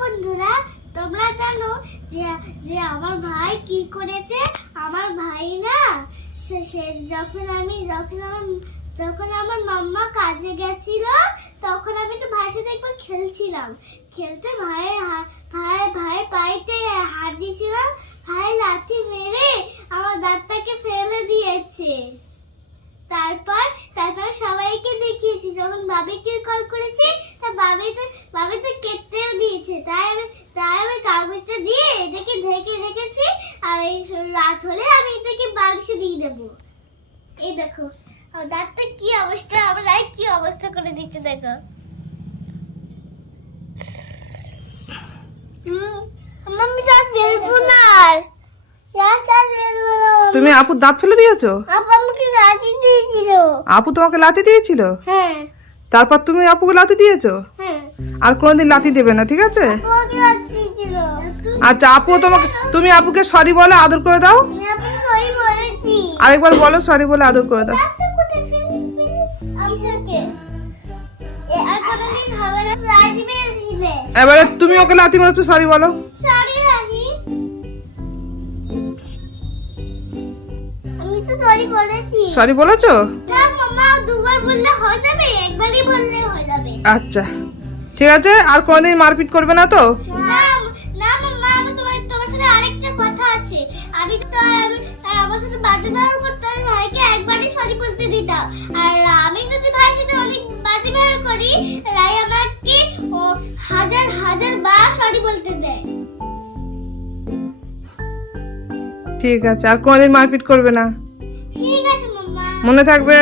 বন্ধুরা, তোমরা জানো যে যে আমার ভাই কি করেছে? আমার ভাই না যখন আমার মাম্মা কাজে গেছিল, তখন আমি একটু ভাইয়ের সাথে একবার খেলছিলাম। খেলতে ভাইয়ের পায়েতে হাত দিয়েছিলাম, ভাই লাথি মেরে আমার দাঁতটাকে ফেলে দিয়েছে। তারপর সবাইকে দেখিয়েছি। যখন বাবিকে কল করেছি, তা বাবি তো কেটেও দিয়েছে। তাই আমি কাগজটা দিয়ে এটাকে ঢেকে রেখেছি। আর এই রাত হলে আমি এটাকে বাক্সে দিয়ে দেবো। এই দেখো আমার দাঁতটা কি অবস্থা, আমার রায় কি অবস্থা করে দিচ্ছে দেখো। মাম্মি দাঁত বেরবো না আর। তুমি আপুর দাঁত ফেলে দিয়েছো? আপু আমাকে লাথি দিয়েছিল। আপু তোমাকে লাথি দিয়েছিল? হ্যাঁ তারপর তুমি আপুকে লাথি দিয়েছো? হ্যাঁ, আর কোনোদিন লাথি দেবে না, ঠিক আছে? আমাকে লাথি দিয়েছিল। আচ্ছা, আপু তুমি আপুকে সরি বলে আদর করে দাও। আমি আপনাকে সরি বলেছি। আরেকবার বলো, সরি বলে আদর করে দাও। দাঁতটা কোথায় ফেলে আইসাকে? আর কোনোদিন হবে না, লাথি মেরেছিলে। এবারে তুমি ওকে লাথি মেরেছো, সরি বলো। সরি রাহি, আমি তো সরি বলেছি। সরি বলেছো? না মামা, দুবার বললে হয়ে যাবে, একবারই বললে হয়ে যাবে। আচ্ছা ঠিক আছে, আর কোনোদিন মারপিট করবে না তো? না না মামা, আমি তোমার সাথে আরেকটা কথা আছে। আমি আমার সাথে বাজে ব্যবহার করতে, আমি ভাইকে একবারই সরি বলতে দিতাম। আর আমি যদি ভাইয়ের সাথে অনেক বাজে ব্যবহার করি, রাই আমাকে হাজার বার সরি বলতে দেয়। ঠিক আছে, আর কোনোদিন মারপিট করবে না, ঠিক আছে মাম্মা। মনে থাকবে।